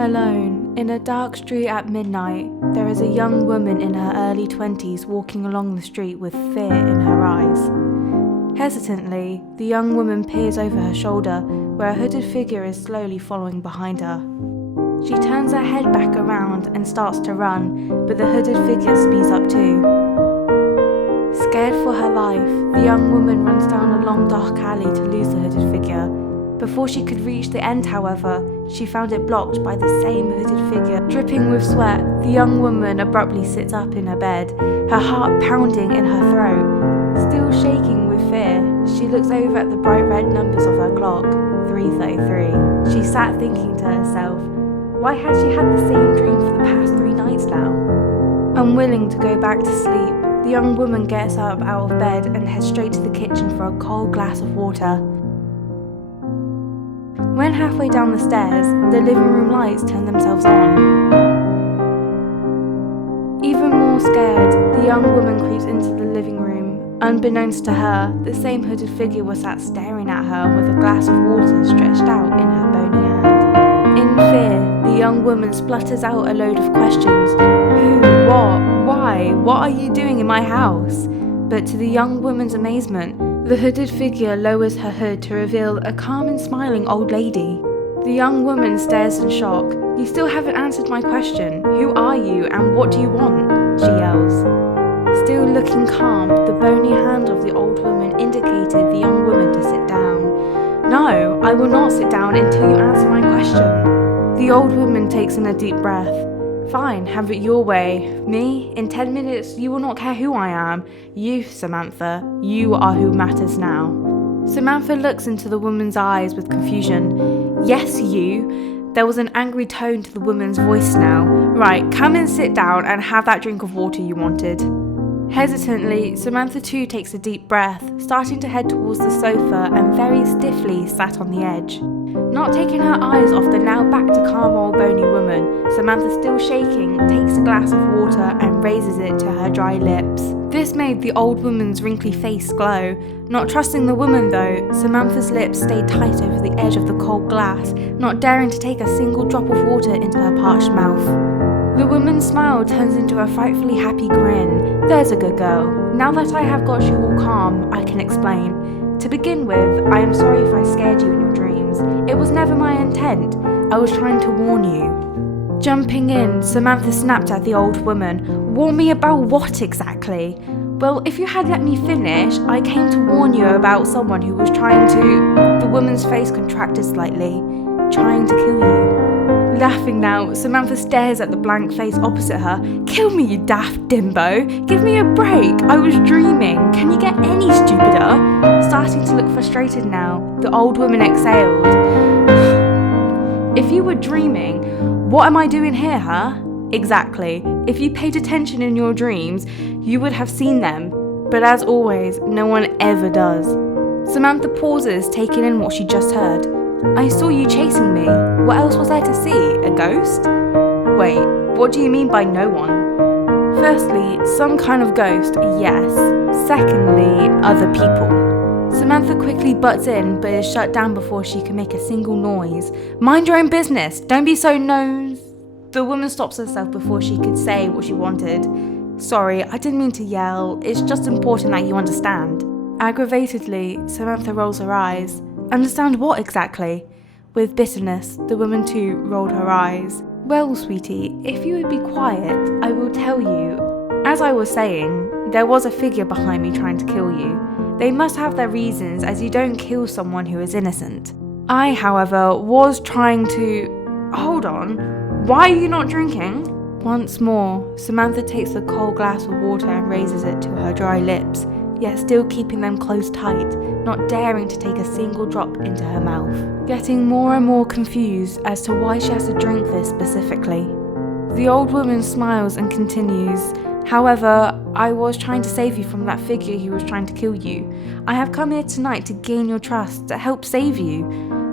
Alone, in a dark street at midnight, there is a young woman in her early 20s walking along the street with fear in her eyes. Hesitantly, the young woman peers over her shoulder, where a hooded figure is slowly following behind her. She turns her head back around and starts to run, but the hooded figure speeds up too. Scared for her life, the young woman runs down a long dark alley to lose the hooded figure. Before she could reach the end, however, she found it blocked by the same hooded figure. Dripping with sweat, the young woman abruptly sits up in her bed, her heart pounding in her throat. Still shaking with fear, she looks over at the bright red numbers of her clock, 3:33. She sat thinking to herself, why had she had the same dream for the past 3 nights now? Unwilling to go back to sleep, the young woman gets up out of bed and heads straight to the kitchen for a cold glass of water. When halfway down the stairs, the living room lights turn themselves on. Even more scared, the young woman creeps into the living room. Unbeknownst to her, the same hooded figure was sat staring at her with a glass of water stretched out in her bony hand. In fear, the young woman splutters out a load of questions. Who? What? Why? What are you doing in my house? But to the young woman's amazement, the hooded figure lowers her hood to reveal a calm and smiling old lady. The young woman stares in shock. You still haven't answered my question. Who are you and what do you want? She yells. Still looking calm, the bony hand of the old woman indicated the young woman to sit down. No, I will not sit down until you answer my question. The old woman takes in a deep breath. Fine, have it your way. Me? In 10 minutes, you will not care who I am. You, Samantha, you are who matters now. Samantha looks into the woman's eyes with confusion. Yes, you. There was an angry tone to the woman's voice now. Right, come and sit down and have that drink of water you wanted. Hesitantly, Samantha too takes a deep breath, starting to head towards the sofa and very stiffly sat on the edge. Not taking her eyes off the now back to calm old bony woman, Samantha, still shaking, takes a glass of water and raises it to her dry lips. This made the old woman's wrinkly face glow. Not trusting the woman though, Samantha's lips stayed tight over the edge of the cold glass, not daring to take a single drop of water into her parched mouth. The woman's smile turns into a frightfully happy grin. There's a good girl. Now that I have got you all calm, I can explain. To begin with, I am sorry if I scared you in your dreams. It was never my intent. I was trying to warn you. Jumping in, Samantha snapped at the old woman. Warn me about what exactly? Well, if you had let me finish, I came to warn you about someone who was trying to... The woman's face contracted slightly. Trying to kill you. Laughing now, Samantha stares at the blank face opposite her. Kill me, you daft dimbo. Give me a break. I was dreaming. Can you get any stupider? Starting to look frustrated now, the old woman exhaled. If you were dreaming, what am I doing here, huh? Exactly. If you paid attention in your dreams, you would have seen them. But as always, no one ever does. Samantha pauses, taking in what she just heard. I saw you chasing me. What else was there to see? A ghost? Wait, what do you mean by no one? Firstly, some kind of ghost, yes. Secondly, other people. Samantha quickly butts in, but is shut down before she can make a single noise. Mind your own business. Don't be so nose. The woman stops herself before she could say what she wanted. Sorry, I didn't mean to yell. It's just important that you understand. Aggravatedly, Samantha rolls her eyes. Understand what exactly? With bitterness, the woman too rolled her eyes. Well, sweetie, if you would be quiet, I will tell you. As I was saying, there was a figure behind me trying to kill you. They must have their reasons, as you don't kill someone who is innocent. I, however, was trying to... Hold on, why are you not drinking? Once more, Samantha takes the cold glass of water and raises it to her dry lips, yet still keeping them closed tight, not daring to take a single drop into her mouth. Getting more and more confused as to why she has to drink this specifically. The old woman smiles and continues, however, I was trying to save you from that figure who was trying to kill you. I have come here tonight to gain your trust, to help save you.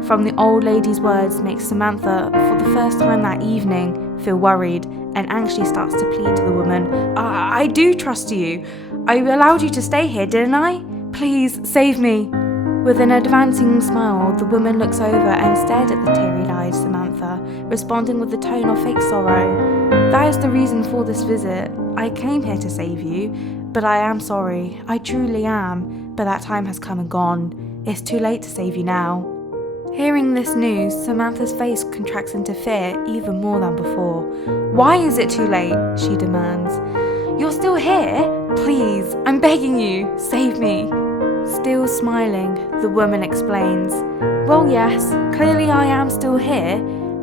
From the old lady's words makes Samantha, for the first time that evening, feel worried and anxiously starts to plead to the woman. I do trust you. I allowed you to stay here, didn't I? Please, save me. With an advancing smile, the woman looks over and stared at the teary-eyed Samantha, responding with a tone of fake sorrow. "That is the reason for this visit. I came here to save you, but I am sorry. I truly am, but that time has come and gone. It's too late to save you now." Hearing this news, Samantha's face contracts into fear even more than before. "Why is it too late?" she demands. "You're still here? Please, I'm begging you, save me." Still smiling, the woman explains, "Well, yes, clearly I am still here,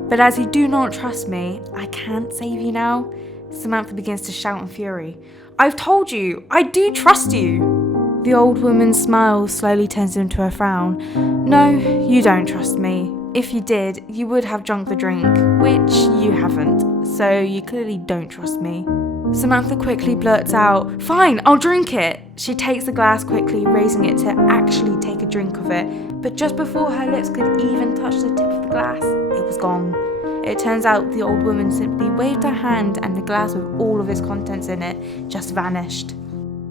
but as you do not trust me, I can't save you now." Samantha begins to shout in fury. "I've told you, I do trust you." The old woman's smile slowly turns into a frown. "No, you don't trust me. If you did, you would have drunk the drink, which you haven't, so you clearly don't trust me." Samantha quickly blurts out, "Fine, I'll drink it." She takes the glass quickly, raising it to actually take a drink of it, but just before her lips could even touch the tip of the glass, it was gone. It turns out the old woman simply waved her hand and the glass with all of its contents in it just vanished.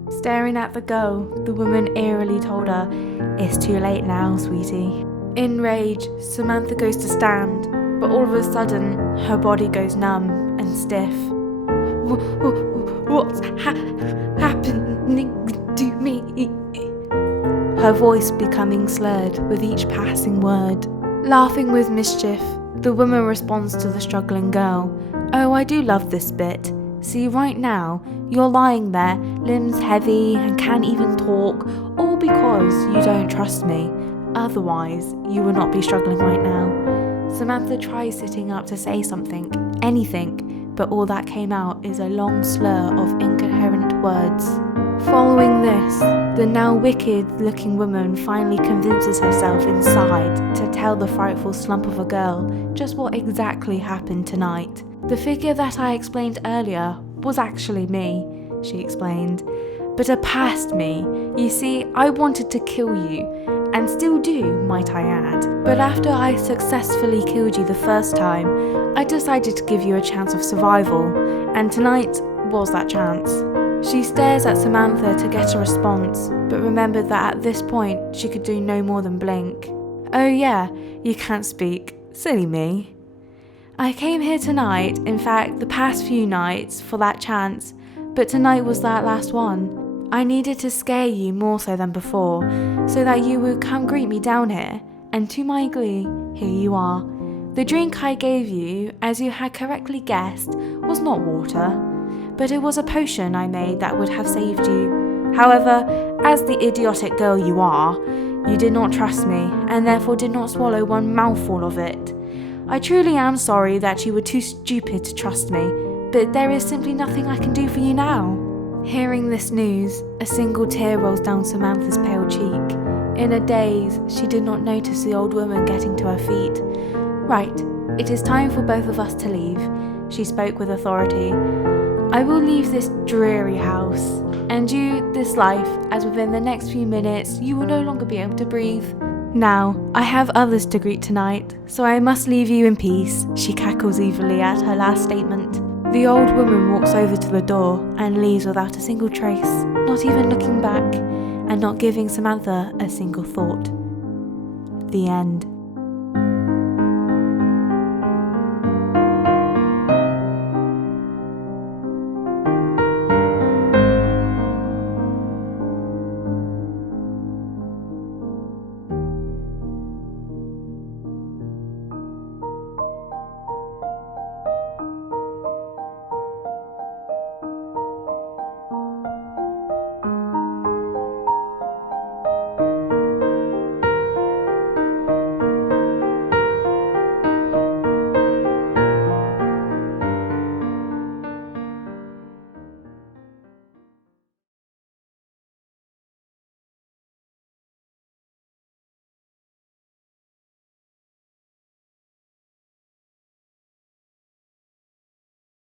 Staring at the girl, the woman eerily told her, "It's too late now, sweetie." In rage, Samantha goes to stand, but all of a sudden, her body goes numb and stiff. What's happening to me?" Her voice becoming slurred with each passing word. Laughing with mischief, the woman responds to the struggling girl. "Oh, I do love this bit. See, right now, you're lying there, limbs heavy and can't even talk, all because you don't trust me. Otherwise, you would not be struggling right now." Samantha tries sitting up to say something, anything, but all that came out is a long slur of incoherent words. Following this, the now wicked-looking woman finally convinces herself inside to tell the frightful slump of a girl just what exactly happened tonight. "The figure that I explained earlier was actually me," she explained, "but a past me. You see, I wanted to kill you, and still do, might I add. But after I successfully killed you the first time, I decided to give you a chance of survival, and tonight was that chance." She stares at Samantha to get a response, but remembered that at this point she could do no more than blink. "Oh yeah, you can't speak. Silly me. I came here tonight, in fact the past few nights, for that chance, but tonight was that last one. I needed to scare you more so than before, so that you would come greet me down here, and to my glee, here you are. The drink I gave you, as you had correctly guessed, was not water, but it was a potion I made that would have saved you. However, as the idiotic girl you are, you did not trust me, and therefore did not swallow one mouthful of it. I truly am sorry that you were too stupid to trust me, but there is simply nothing I can do for you now." Hearing this news, a single tear rolls down Samantha's pale cheek. In a daze, she did not notice the old woman getting to her feet. "Right, it is time for both of us to leave," she spoke with authority. "I will leave this dreary house, and you this life, as within the next few minutes you will no longer be able to breathe. Now, I have others to greet tonight, so I must leave you in peace," she cackles evilly at her last statement. The old woman walks over to the door and leaves without a single trace, not even looking back, and not giving Samantha a single thought. The end.